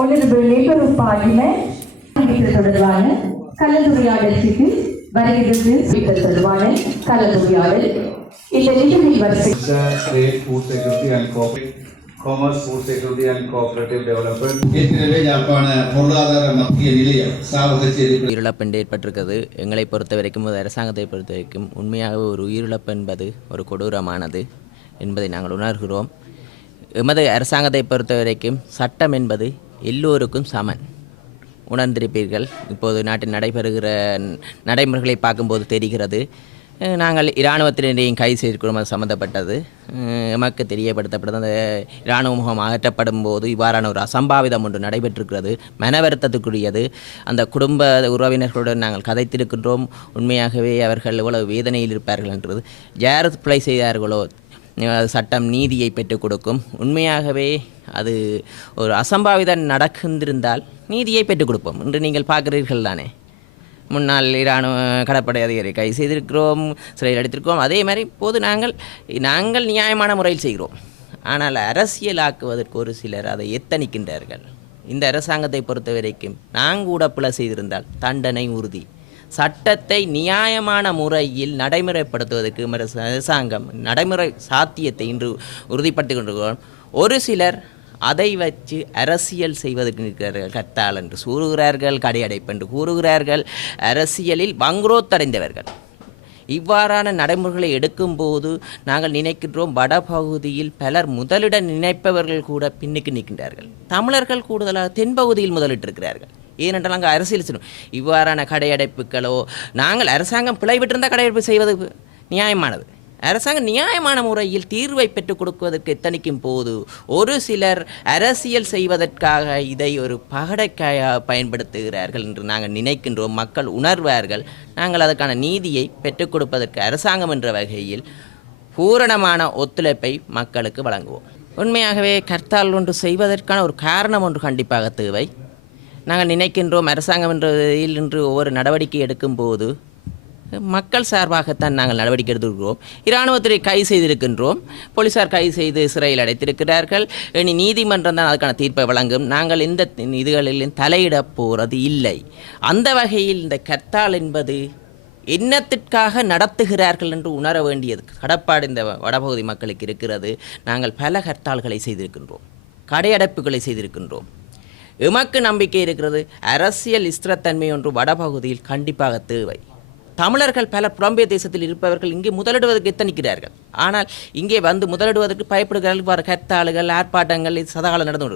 Honorable Member of Parliament, தொடர்பான கலந்துரையாடலுக்கு வருகிறது தொடர்பான கலந்துரையாடல் இந்த நிகழ்வில் வரிசை Trade, Food Security and Commerce, Food Security and Cooperative Development. ஏற்கனவே யாழ்ப்பாண பொருளாதார மத்திய நிலையம் சாவகச்சேரி உயிரிழப்பு ஏற்பட்டிருக்கிறது. எங்களை பொறுத்த வரைக்கும் அரசாங்கத்தை பொறுத்த வரைக்கும் உண்மையாக ஒரு உயிரிழப்பு என்பது ஒரு கொடூரமானது என்பதை நாங்கள் உணர்கிறோம். எமது அரசாங்கத்தை பொறுத்த வரைக்கும் சட்டம் என்பது எல்லோருக்கும் சமன். உணர்ந்திருப்பீர்கள், இப்போது நாட்டில் நடைபெறுகிற நடைமுறைகளை பார்க்கும்போது தெரிகிறது. நாங்கள் இராணுவத்தினரையும் கைது செய்திருக்கிறோம். அது சம்மந்தப்பட்டது எமக்கு தெரியப்படுத்தப்பட்டது. அந்த இராணுவ முகாம் அகற்றப்படும் போது இவ்வாறான ஒரு அசம்பாவிதம் ஒன்று நடைபெற்றிருக்கிறது. மன வருத்தத்துக்குரியது. அந்த குடும்ப உறவினர்களுடன் நாங்கள் கதைத்திருக்கின்றோம். உண்மையாகவே அவர்கள் எவ்வளவு வேதனையில் இருப்பார்கள் என்றது. யார் பிழை செய்தார்களோ சட்டம் நீதியை பெற்றுக் கொடுக்கும். உண்மையாகவே அது ஒரு அசம்பாவிதம் நடக்கின்றிருந்தால் நீதியை பெற்றுக் கொடுப்போம். இன்று நீங்கள் பார்க்கிறீர்கள் தானே, முன்னாள் இராணுவ கடற்படை அதிகாரி கைது செய்திருக்கிறோம், சிறையில் அடைத்திருக்கிறோம். அதே மாதிரி இப்போது நாங்கள் நியாயமான முறையில் செய்கிறோம். ஆனால் அரசியலாக்குவதற்கு ஒரு சிலர் அதை எத்தனிக்கின்றார்கள். இந்த அரசாங்கத்தை பொறுத்த வரைக்கும் நாங்கள் கூட பிழை செய்திருந்தால் தண்டனை உறுதி. சட்டத்தை நியாயமான முறையில் நடைமுறைப்படுத்துவதற்கு அரசாங்கம் நடைமுறை சாத்தியத்தை இன்று உறுதிப்படுத்திக் கொண்டிருக்கிறோம். ஒரு சிலர் அதை வச்சு அரசியல் செய்வதற்கு நிற்கிறார்கள். கத்தால் என்று கூறுகிறார்கள், கடையடைப்பு என்று கூறுகிறார்கள். அரசியலில் வங்குரோத்தடைந்தவர்கள். இவ்வாறான நடைமுறைகளை எடுக்கும்போது நாங்கள் நினைக்கின்றோம், வடபகுதியில் பலர் முதலிட நினைப்பவர்கள் கூட பின்னுக்கு நிற்கின்றார்கள். தமிழர்கள் கூடுதலாக தென்பகுதியில் முதலிட்டிருக்கிறார்கள். ஏனென்றால் அங்கே அரசியல் செய்யணும். இவ்வாறான கடையடைப்புகளோ, நாங்கள் அரசாங்கம் பிழை விட்டிருந்தால் கடையடைப்பு செய்வது நியாயமானது. அரசாங்கம் நியாயமான முறையில் தீர்வை பெற்றுக் கொடுப்பதற்கு எத்தனிக்கும் போது ஒரு சிலர் அரசியல் செய்வதற்காக இதை ஒரு பகடைக்காயாக பயன்படுத்துகிறார்கள் என்று நாங்கள் நினைக்கின்றோம். மக்கள் உணர்வார்கள். நாங்கள் அதற்கான நீதியை பெற்றுக் கொடுப்பதற்கு அரசாங்கம் என்ற வகையில் பூரணமான ஒத்துழைப்பை மக்களுக்கு வழங்குவோம். உண்மையாகவே கர்த்தால் ஒன்று செய்வதற்கான ஒரு காரணம் ஒன்று கண்டிப்பாக தேவை. நாங்கள் நினைக்கின்றோம், அரசாங்கம் என்றதில் இன்று ஒவ்வொரு நடவடிக்கை எடுக்கும்போது மக்கள் சார்பாகத்தான் நாங்கள் நடவடிக்கை எடுத்திருக்கிறோம். இராணுவத்தை கைது செய்திருக்கின்றோம், போலீசார் கைது செய்து சிறையில் அடைத்திருக்கிறார்கள். இனி நீதிமன்றம் தான் அதுக்கான தீர்ப்பை வழங்கும். நாங்கள் இந்த இதுகளில் தலையிட போகிறது இல்லை. அந்த வகையில் இந்த கர்த்தால் என்பது என்னத்திற்காக நடத்துகிறார்கள் என்று உணர வேண்டியது கடப்பாடு இந்த வடபகுதி மக்களுக்கு இருக்கிறது. நாங்கள் பல கர்த்தால்களை செய்திருக்கின்றோம், கடையடைப்புகளை செய்திருக்கின்றோம். எமக்கு நம்பிக்கை இருக்கிறது, அரசியல் ஸ்திரத்தன்மை ஒன்று வடபகுதியில் கண்டிப்பாக தேவை. தமிழர்கள் பல புலம்பெயர் தேசத்தில் இருப்பவர்கள் இங்கே முதலிடுவதற்கு எத்தனிக்கிறார்கள். ஆனால் இங்கே வந்து முதலிடுவதற்கு பயப்படுகிறார்கள். கர்த்தாளுகள், ஆர்ப்பாட்டங்கள் சதாகாலம் நடந்து